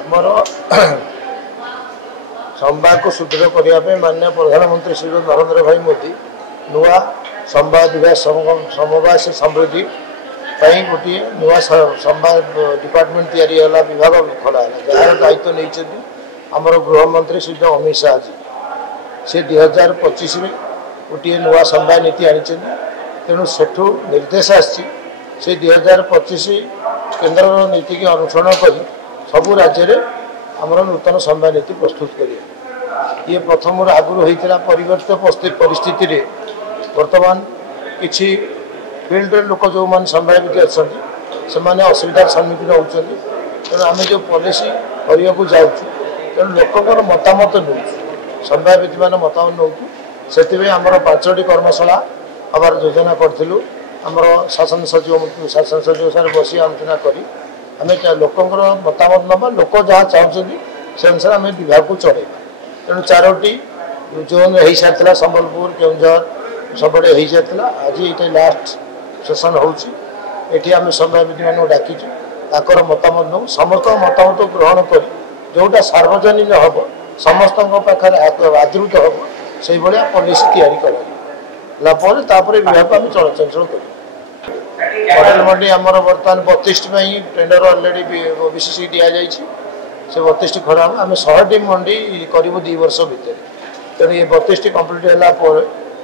आमर संवाद को सुदृढ़ करने माननीय प्रधानमंत्री श्री नरेंद्र भाई मोदी नुआ संवाद विभाग समवाय से समृद्धि गोटे नुआ संवाद डिपार्टमेंट या विभाग खोला जार दायित्व नहीं आमर गृहमंत्री श्री अमित शाह जी से 2025 में गोटे नुआ संवाद नीति आनी तेणु सेठू निर्देश आसी 2025 केन्द्र नीति की अनुसरण कर सबू राज्य में आमर नूतन संवाद नीति प्रस्तुत करें। ये प्रथम आगुरी होता परिवर्तित परिस्थिति वर्तमान किसी फील्ड लोक जो मैंने संवादविद अच्छा से असुविधार सम्मुखीन होती तेणु आम जो पॉलिसी करने को जाऊँ तेणु लोकर मतामत नौ संवादविद मान मतामत नौ से आमर 5टी कर्मशाला हमार योजना करूँ आमर शासन सचिव सारे बस आलोचना करी आम लोकर मतामत नवा लोक जहाँ चाहते से अनुसार आम विभाग को चढ़ेगा। तेणु 4टी जोन हो सारी संबलपुर केउझर सब हो जाता आज ये लास्ट सेसन होती आम संवादविद मान डाकीचु ताकर मतामत नौ समस्त मतामत ग्रहण कर जोटा सार्वजनिक हम समस्त पाखे आदृत हम से भाया पॉलिसी या विभाग को आम चलचल कर पटेल मंडी आमर बर्तमान 32 टेंडर अलरेडी बीसीसी दि जाए से 32 खड़ा आम 100टी मंडी करूँ 2 वर्ष भितर तेणु ये 32टी कम्प्लीट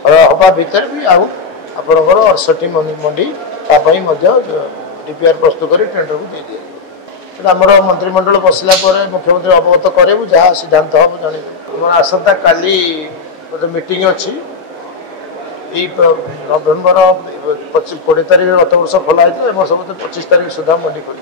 हवा भितर भी आपंकर 68 मंडी डीपीआर प्रस्तुत कर टेंडर को दे दिया आमर मंत्रिमंडल बसला मुख्यमंत्री अवगत करें जहाँ सिद्धांत हम जन आम आसंता काली गोटे मीटिंग अच्छी नवेम्बर 20 तारीख गत वर्ष खोला 25 तारीख सुधा मंडी खोल।